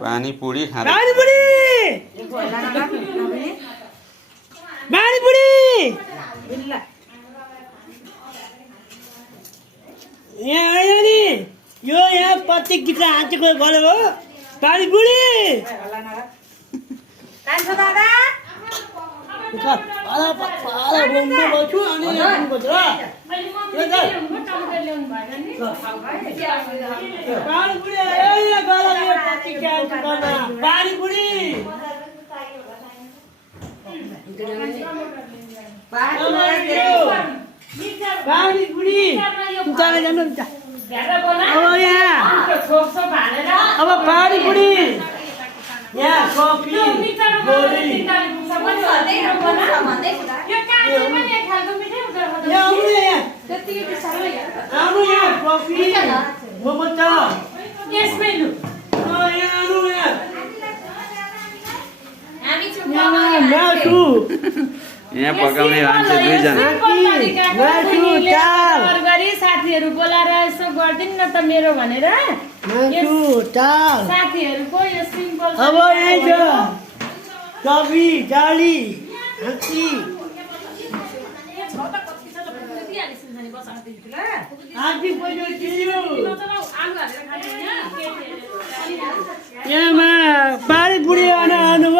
पानी पुरी खाँदै यहाँ आयो नि यो यहाँ प्रत्येक टिक्रा हाँचेको गरे हो पानी पुरी अब पानी पुरी यहाँ कफी यहाँ पकाउने मान्छे दुईजना साथीहरू बोलाएर यसो गरिदिनु न त मेरो भनेर साथीहरूको यो सिम्पल अब यही छ कफी जाली यहाँ पानी पुरी